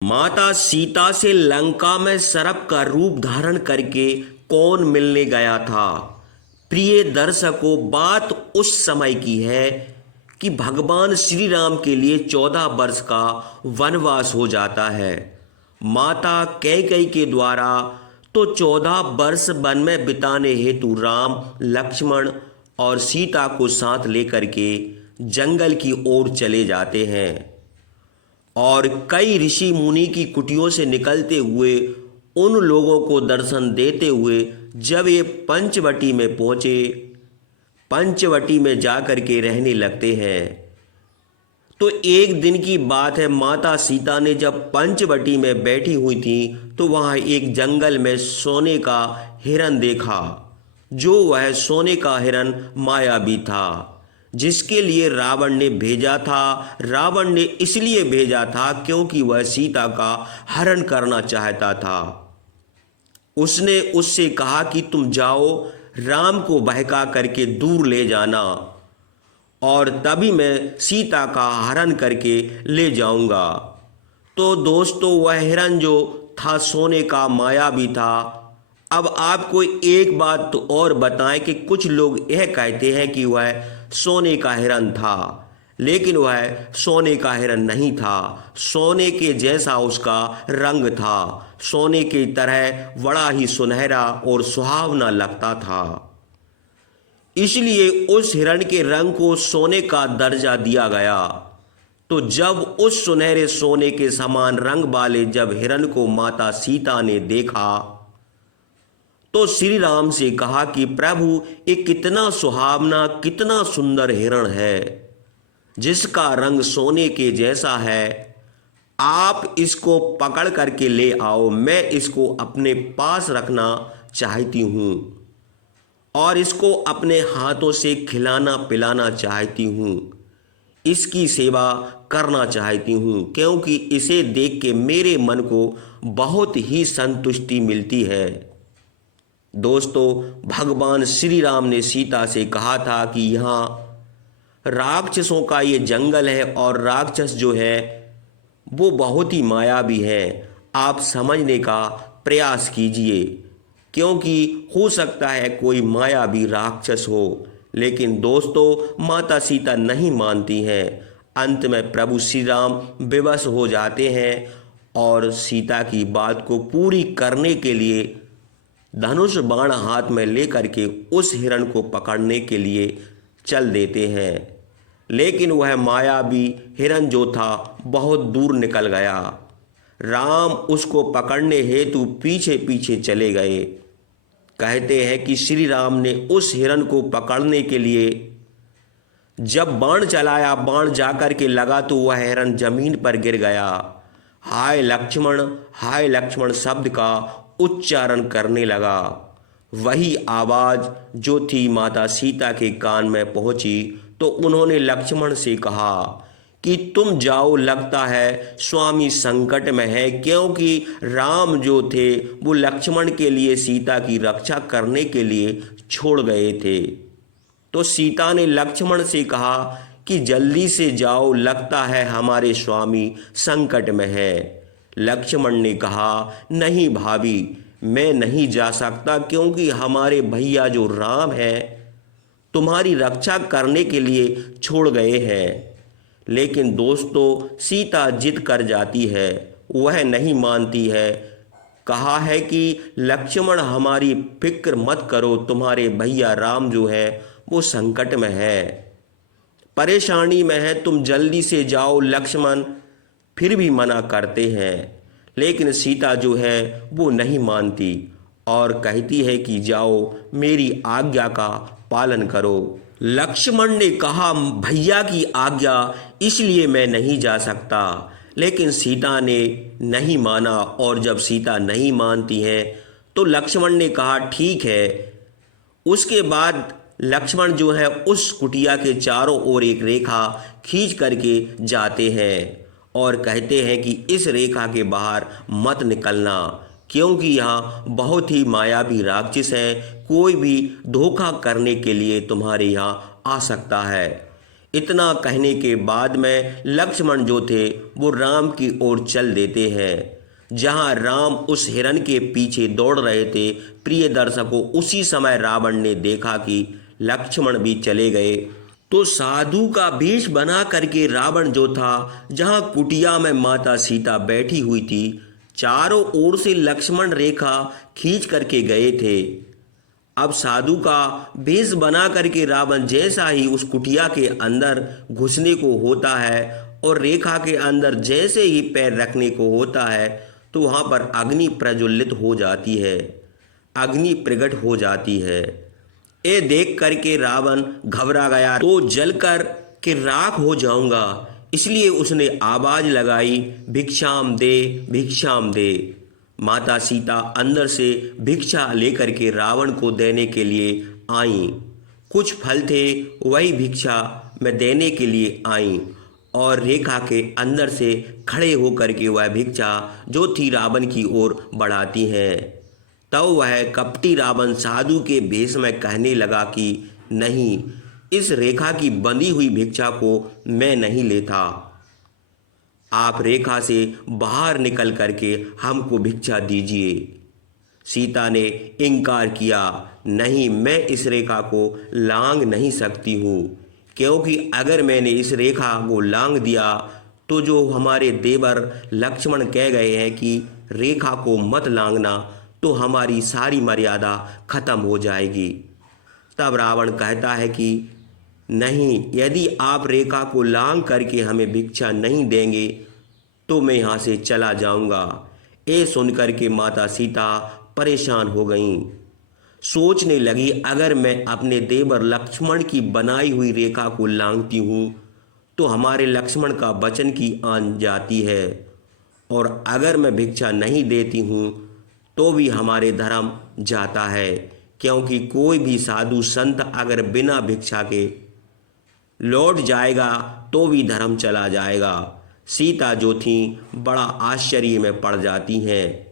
माता सीता से लंका में सर्प का रूप धारण करके कौन मिलने गया था। प्रिय दर्शकों, बात उस समय की है कि भगवान श्री राम के लिए 14 वर्ष का वनवास हो जाता है। माता कैकेयी के द्वारा तो 14 वर्ष वन में बिताने हेतु राम, लक्ष्मण और सीता को साथ लेकर के जंगल की ओर चले जाते हैं और कई ऋषि मुनि की कुटियों से निकलते हुए उन लोगों को दर्शन देते हुए जब ये पंचवटी में पहुंचे, पंचवटी में जाकर के रहने लगते हैं। तो एक दिन की बात है, माता सीता ने जब पंचवटी में बैठी हुई थी तो वहाँ एक जंगल में सोने का हिरन देखा। जो वह सोने का हिरन मायावी था, जिसके लिए रावण ने भेजा था। रावण ने इसलिए भेजा था क्योंकि वह सीता का हरण करना चाहता था। उसने उससे कहा कि तुम जाओ, राम को बहका करके दूर ले जाना और तभी मैं सीता का हरण करके ले जाऊंगा। तो दोस्तों, वह हिरन जो था सोने का मायावी था। अब आपको एक बात तो और बताएं कि कुछ लोग यह कहते हैं कि वह सोने का हिरन था, लेकिन वह सोने का हिरन नहीं था। सोने के जैसा उसका रंग था, सोने की तरह बड़ा ही सुनहरा और सुहावना लगता था। इसलिए उस हिरण के रंग को सोने का दर्जा दिया गया। तो जब उस सुनहरे सोने के समान रंग वाले जब हिरण को माता सीता ने देखा तो श्री राम से कहा कि प्रभु, ये कितना सुहावना, कितना सुंदर हिरण है जिसका रंग सोने के जैसा है। आप इसको पकड़ करके ले आओ, मैं इसको अपने पास रखना चाहती हूँ और इसको अपने हाथों से खिलाना पिलाना चाहती हूँ, इसकी सेवा करना चाहती हूँ, क्योंकि इसे देख के मेरे मन को बहुत ही संतुष्टि मिलती है। दोस्तों, भगवान श्री राम ने सीता से कहा था कि यहाँ राक्षसों का ये जंगल है और राक्षस जो है वो बहुत ही मायावी है। आप समझने का प्रयास कीजिए, क्योंकि हो सकता है कोई मायावी राक्षस हो। लेकिन दोस्तों, माता सीता नहीं मानती हैं। अंत में प्रभु श्री राम विवश हो जाते हैं और सीता की बात को पूरी करने के लिए धनुष बाण हाथ में लेकर के उस हिरण को पकड़ने के लिए चल देते हैं। लेकिन वह मायावी हिरण जो था बहुत दूर निकल गया। राम उसको पकड़ने हेतु पीछे पीछे चले गए। कहते हैं कि श्री राम ने उस हिरण को पकड़ने के लिए जब बाण चलाया, बाण जाकर के लगा तो वह हिरण जमीन पर गिर गया। हाय लक्ष्मण, हाय लक्ष्मण शब्द का उच्चारण करने लगा। वही आवाज जो थी माता सीता के कान में पहुंची तो उन्होंने लक्ष्मण से कहा कि तुम जाओ, लगता है स्वामी संकट में है, क्योंकि राम जो थे वो लक्ष्मण के लिए सीता की रक्षा करने के लिए छोड़ गए थे। तो सीता ने लक्ष्मण से कहा कि जल्दी से जाओ, लगता है हमारे स्वामी संकट में है। लक्ष्मण ने कहा, नहीं भाभी, मैं नहीं जा सकता, क्योंकि हमारे भैया जो राम है तुम्हारी रक्षा करने के लिए छोड़ गए हैं। लेकिन दोस्तों, सीता जिद कर जाती है, वह नहीं मानती है। कहा है कि लक्ष्मण, हमारी फिक्र मत करो, तुम्हारे भैया राम जो है वो संकट में है, परेशानी में है, तुम जल्दी से जाओ। लक्ष्मण फिर भी मना करते हैं, लेकिन सीता जो है वो नहीं मानती और कहती है कि जाओ, मेरी आज्ञा का पालन करो। लक्ष्मण ने कहा, भैया की आज्ञा, इसलिए मैं नहीं जा सकता। लेकिन सीता ने नहीं माना और जब सीता नहीं मानती है तो लक्ष्मण ने कहा ठीक है। उसके बाद लक्ष्मण जो है उस कुटिया के चारों ओर एक रेखा खींच करके जाते हैं और कहते हैं कि इस रेखा के बाहर मत निकलना, क्योंकि यहाँ बहुत ही मायावी राक्षस हैं, कोई भी धोखा करने के लिए तुम्हारे यहाँ आ सकता है। इतना कहने के बाद में लक्ष्मण जो थे वो राम की ओर चल देते हैं। जहां राम उस हिरन के पीछे दौड़ रहे थे, प्रिय दर्शकों, उसी समय रावण ने देखा कि लक्ष्मण भी चले गए। तो साधु का वेश बना करके रावण जो था, जहां कुटिया में माता सीता बैठी हुई थी, चारों ओर से लक्ष्मण रेखा खींच करके गए थे। अब साधु का वेश बना करके रावण जैसा ही उस कुटिया के अंदर घुसने को होता है और रेखा के अंदर जैसे ही पैर रखने को होता है, तो वहां पर अग्नि प्रज्वलित हो जाती है, अग्नि प्रकट हो जाती है। ये देख करके रावण घबरा गया, तो जलकर के राख हो जाऊंगा, इसलिए उसने आवाज लगाई, भिक्षाम दे, भिक्षाम दे। माता सीता अंदर से भिक्षा लेकर के रावण को देने के लिए आई। कुछ फल थे, वही भिक्षा में देने के लिए आई और रेखा के अंदर से खड़े होकर के वह भिक्षा जो थी रावण की ओर बढ़ाती हैं। तब वह कपटी रावण साधु के भेष में कहने लगा कि नहीं, इस रेखा की बंधी हुई भिक्षा को मैं नहीं लेता। आप रेखा से बाहर निकल करके हमको भिक्षा दीजिए। सीता ने इनकार किया, नहीं, मैं इस रेखा को लांघ नहीं सकती हूँ, क्योंकि अगर मैंने इस रेखा को लांघ दिया तो जो हमारे देवर लक्ष्मण कह गए हैं कि रेखा को मत लांघना, तो हमारी सारी मर्यादा खत्म हो जाएगी। तब रावण कहता है कि नहीं, यदि आप रेखा को लांघ करके हमें भिक्षा नहीं देंगे तो मैं यहाँ से चला जाऊंगा। ये सुनकर के माता सीता परेशान हो गईं। सोचने लगी, अगर मैं अपने देवर लक्ष्मण की बनाई हुई रेखा को लांघती हूँ तो हमारे लक्ष्मण का वचन की आन जाती है, और अगर मैं भिक्षा नहीं देती हूँ तो भी हमारे धर्म जाता है, क्योंकि कोई भी साधु संत अगर बिना भिक्षा के लौट जाएगा तो भी धर्म चला जाएगा। सीता जो थी बड़ा आश्चर्य में पड़ जाती हैं।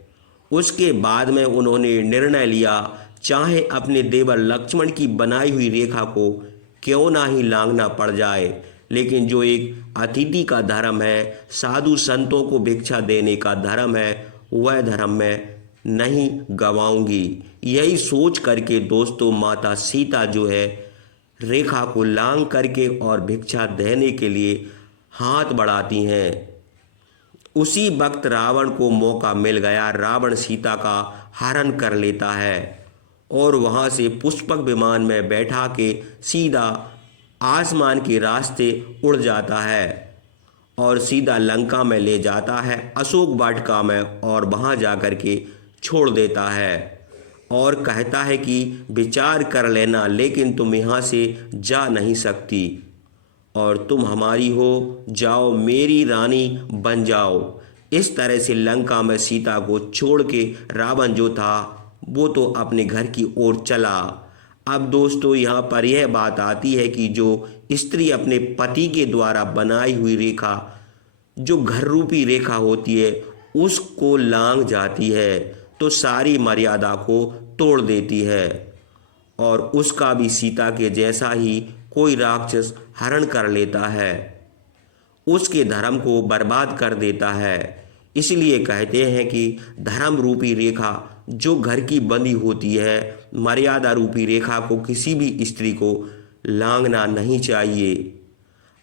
उसके बाद में उन्होंने निर्णय लिया, चाहे अपने देवर लक्ष्मण की बनाई हुई रेखा को क्यों ना ही लांघना पड़ जाए, लेकिन जो एक अतिथि का धर्म है, साधु संतों को भिक्षा देने का धर्म है, वह धर्म मैं नहीं गवाऊंगी। यही सोच करके दोस्तों माता सीता जो है रेखा को लांघ करके और भिक्षा देने के लिए हाथ बढ़ाती हैं। उसी वक्त रावण को मौका मिल गया। रावण सीता का हरण कर लेता है और वहां से पुष्पक विमान में बैठा के सीधा आसमान के रास्ते उड़ जाता है और सीधा लंका में ले जाता है, अशोक वाटिका में, और वहां जाकर के छोड़ देता है और कहता है कि विचार कर लेना, लेकिन तुम यहाँ से जा नहीं सकती और तुम हमारी हो, जाओ, मेरी रानी बन जाओ। इस तरह से लंका में सीता को छोड़ के रावण जो था वो तो अपने घर की ओर चला। अब दोस्तों यहाँ पर यह बात आती है कि जो स्त्री अपने पति के द्वारा बनाई हुई रेखा, जो घर रूपी रेखा होती है, उसको लांघ जाती है तो सारी मर्यादा को तोड़ देती है और उसका भी सीता के जैसा ही कोई राक्षस हरण कर लेता है, उसके धर्म को बर्बाद कर देता है। इसलिए कहते हैं कि धर्म रूपी रेखा जो घर की बंधी होती है, मर्यादा रूपी रेखा को किसी भी स्त्री को लांघना नहीं चाहिए।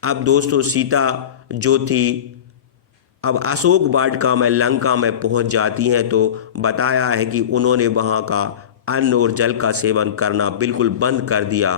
अब दोस्तों सीता जो थी अब अशोक वाटिका में लंका में पहुंच जाती हैं, तो बताया है कि उन्होंने वहां का अन्न और जल का सेवन करना बिल्कुल बंद कर दिया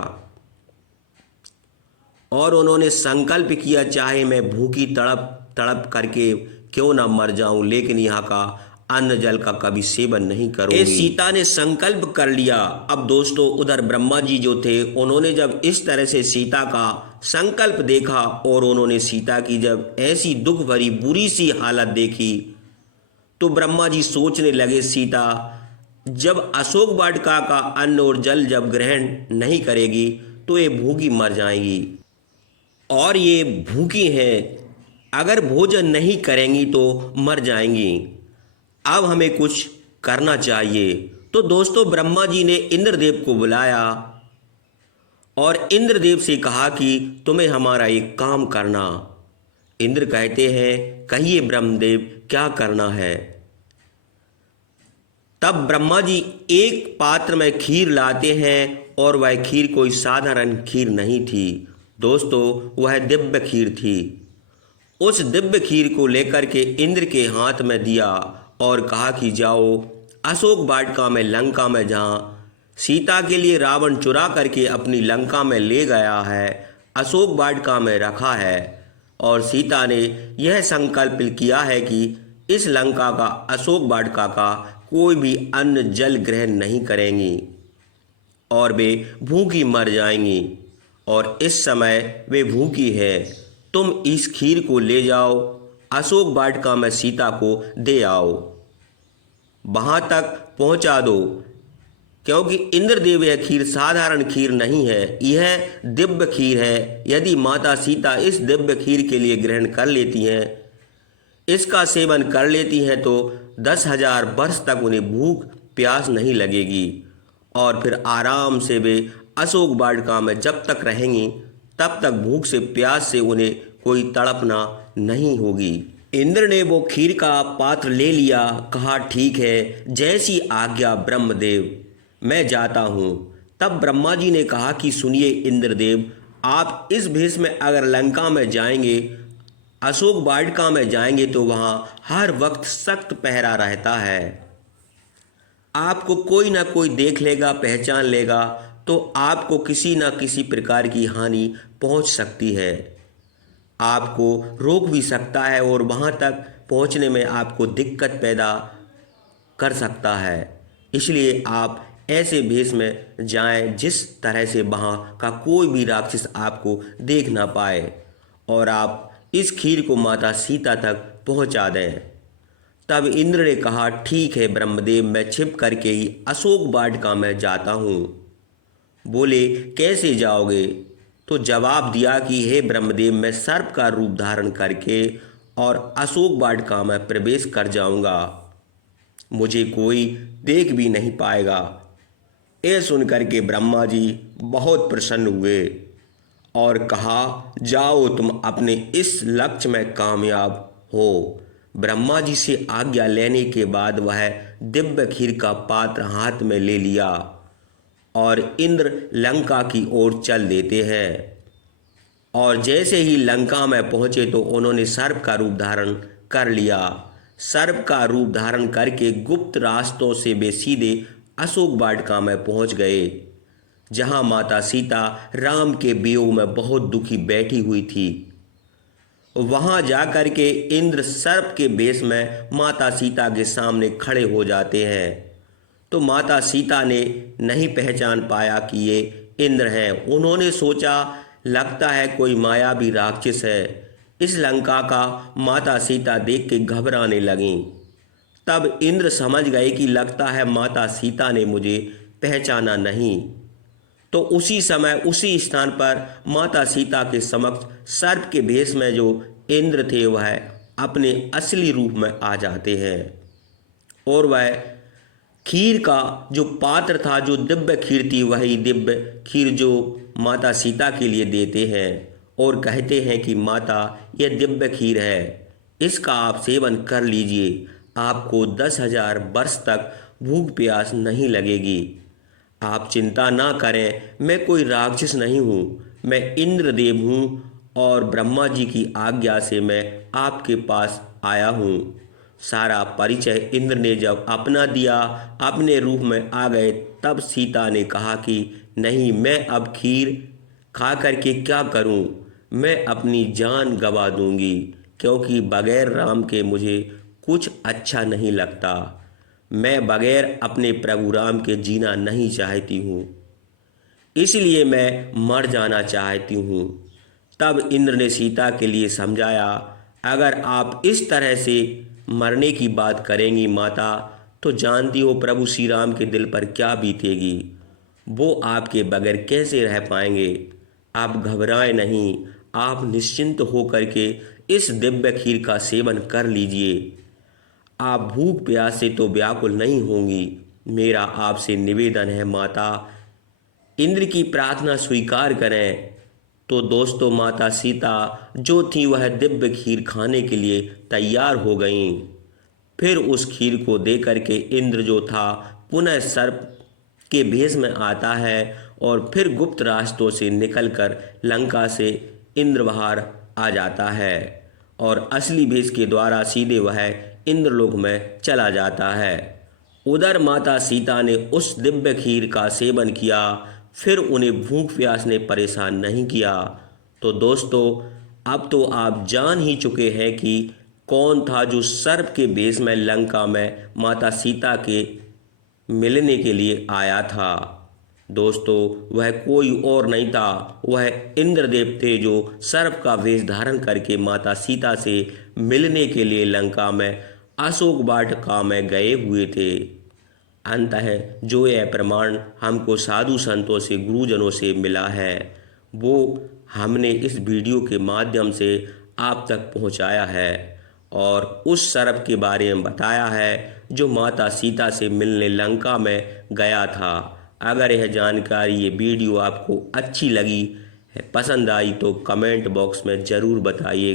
और उन्होंने संकल्प किया, चाहे मैं भूखी तड़प तड़प करके क्यों ना मर जाऊं, लेकिन यहाँ का अन्न जल का कभी सेवन नहीं करूंगी। सीता ने संकल्प कर लिया। अब दोस्तों उधर ब्रह्मा जी जो थे, उन्होंने जब इस तरह से सीता का संकल्प देखा और उन्होंने सीता की जब ऐसी दुख भरी बुरी सी हालत देखी, तो ब्रह्मा जी सोचने लगे, सीता जब अशोक वाटिका का अन्न और जल जब ग्रहण नहीं करेगी तो ये भूखी मर जाएगी और ये भूखी हैं, अगर भोजन नहीं करेंगी तो मर जाएंगी। अब हमें कुछ करना चाहिए। तो दोस्तों ब्रह्मा जी ने इंद्रदेव को बुलाया और इंद्रदेव से कहा कि तुम्हें हमारा एक काम करना। इंद्र कहते हैं, कहिए ब्रह्मदेव, क्या करना है। तब ब्रह्मा जी एक पात्र में खीर लाते हैं और वह खीर कोई साधारण खीर नहीं थी दोस्तों, वह दिव्य खीर थी। उस दिव्य खीर को लेकर के इंद्र के हाथ में दिया और कहा कि जाओ अशोक वाटिका में, लंका में, जहाँ सीता के लिए रावण चुरा करके अपनी लंका में ले गया है, अशोक वाटिका में रखा है। और सीता ने यह संकल्प किया है कि इस लंका का, अशोक वाटिका का कोई भी अन्न जल ग्रहण नहीं करेंगी और वे भूखी मर जाएंगी। और इस समय वे भूखी है। तुम इस खीर को ले जाओ, अशोक वाटिका में सीता को दे आओ, वहां तक पहुंचा दो, क्योंकि इंद्रदेव यह खीर साधारण खीर नहीं है, यह दिव्य खीर है। यदि माता सीता इस दिव्य खीर के लिए ग्रहण कर लेती हैं, इसका सेवन कर लेती हैं, तो 10,000 वर्ष तक उन्हें भूख प्यास नहीं लगेगी और फिर आराम से वे अशोक वाटिका में जब तक रहेंगी तब तक भूख से, प्यास से उन्हें कोई तड़पना नहीं होगी। इंद्र ने वो खीर का पात्र ले लिया, कहा ठीक है, जैसी आज्ञा ब्रह्मदेव, मैं जाता हूँ। तब ब्रह्मा जी ने कहा कि सुनिए इंद्रदेव, आप इस भेष में अगर लंका में जाएंगे, अशोक वाटिका में जाएंगे, तो वहाँ हर वक्त सख्त पहरा रहता है। आपको कोई ना कोई देख लेगा, पहचान लेगा, तो आपको किसी न किसी प्रकार की हानि पहुँच सकती है, आपको रोक भी सकता है और वहाँ तक पहुँचने में आपको दिक्कत पैदा कर सकता है। इसलिए आप ऐसे भेष में जाएं जिस तरह से वहाँ का कोई भी राक्षस आपको देख ना पाए और आप इस खीर को माता सीता तक पहुँचा दें। तब इंद्र ने कहा ठीक है ब्रह्मदेव, मैं छिप करके ही अशोक वाटिका में जाता हूँ। बोले कैसे जाओगे? तो जवाब दिया कि हे ब्रह्मदेव, मैं सर्प का रूप धारण करके और अशोक वाटिका में प्रवेश कर जाऊंगा, मुझे कोई देख भी नहीं पाएगा। ये सुनकर के ब्रह्मा जी बहुत प्रसन्न हुए और कहा जाओ तुम अपने इस लक्ष्य में कामयाब हो। ब्रह्मा जी से आज्ञा लेने के बाद वह दिव्य खीर का पात्र हाथ में ले लिया और इंद्र लंका की ओर चल देते हैं। और जैसे ही लंका में पहुंचे तो उन्होंने सर्प का रूप धारण कर लिया। सर्प का रूप धारण करके गुप्त रास्तों से वे सीधे अशोक वाटिका में पहुंच गए, जहां माता सीता राम के वियोग में बहुत दुखी बैठी हुई थी। वहां जाकर के इंद्र सर्प के वेश में माता सीता के सामने खड़े हो जाते हैं। तो माता सीता ने नहीं पहचान पाया कि ये इंद्र हैं। उन्होंने सोचा लगता है कोई मायावी राक्षस है। इस लंका का माता सीता देख के घबराने लगीं। तब इंद्र समझ गए कि लगता है माता सीता ने मुझे पहचाना नहीं। तो उसी समय उसी स्थान पर माता सीता के समक्ष सर्प के भेष में जो इंद्र थे वह अपने असली रूप में आ जाते हैं और वह खीर का जो पात्र था, जो दिव्य खीर थी, वही दिव्य खीर जो माता सीता के लिए देते हैं और कहते हैं कि माता यह दिव्य खीर है, इसका आप सेवन कर लीजिए, आपको 10,000 वर्ष तक भूख प्यास नहीं लगेगी। आप चिंता ना करें, मैं कोई राक्षस नहीं हूँ, मैं इंद्रदेव हूँ और ब्रह्मा जी की आज्ञा से मैं आपके पास आया हूँ। सारा परिचय इंद्र ने जब अपना दिया, अपने रूप में आ गए, तब सीता ने कहा कि नहीं, मैं अब खीर खा करके क्या करूँ, मैं अपनी जान गंवा दूंगी, क्योंकि बगैर राम के मुझे कुछ अच्छा नहीं लगता। मैं बगैर अपने प्रभु राम के जीना नहीं चाहती हूँ, इसलिए मैं मर जाना चाहती हूँ। तब इंद्र ने सीता के लिए समझाया, अगर आप इस तरह से मरने की बात करेंगी माता, तो जानती हो प्रभु श्री राम के दिल पर क्या बीतेगी, वो आपके बगैर कैसे रह पाएंगे। आप घबराएं नहीं, आप निश्चिंत होकर के इस दिव्य खीर का सेवन कर लीजिए। आप भूख प्यास से तो व्याकुल नहीं होंगी। मेरा आपसे निवेदन है माता, इंद्र की प्रार्थना स्वीकार करें। तो दोस्तों माता सीता जो थी वह दिव्य खीर खाने के लिए तैयार हो गईं। फिर उस खीर को दे करके इंद्र जो था पुनः सर्प के भेष में आता है और फिर गुप्त रास्तों से निकलकर लंका से इंद्र बाहर आ जाता है और असली भेष के द्वारा सीधे वह इंद्रलोक में चला जाता है। उधर माता सीता ने उस दिव्य खीर का सेवन किया, फिर उन्हें भूख प्यास ने परेशान नहीं किया। तो दोस्तों अब तो आप जान ही चुके हैं कि कौन था जो सर्प के भेष में लंका में माता सीता के मिलने के लिए आया था। दोस्तों वह कोई और नहीं था, वह इंद्रदेव थे जो सर्प का वेश धारण करके माता सीता से मिलने के लिए लंका में अशोक वाटिका में गए हुए थे। अंततः जो यह प्रमाण हमको साधु संतों से गुरुजनों से मिला है वो हमने इस वीडियो के माध्यम से आप तक पहुंचाया है और उस सर्प के बारे में बताया है जो माता सीता से मिलने लंका में गया था। अगर यह जानकारी ये वीडियो आपको अच्छी लगी पसंद आई तो कमेंट बॉक्स में ज़रूर बताइए।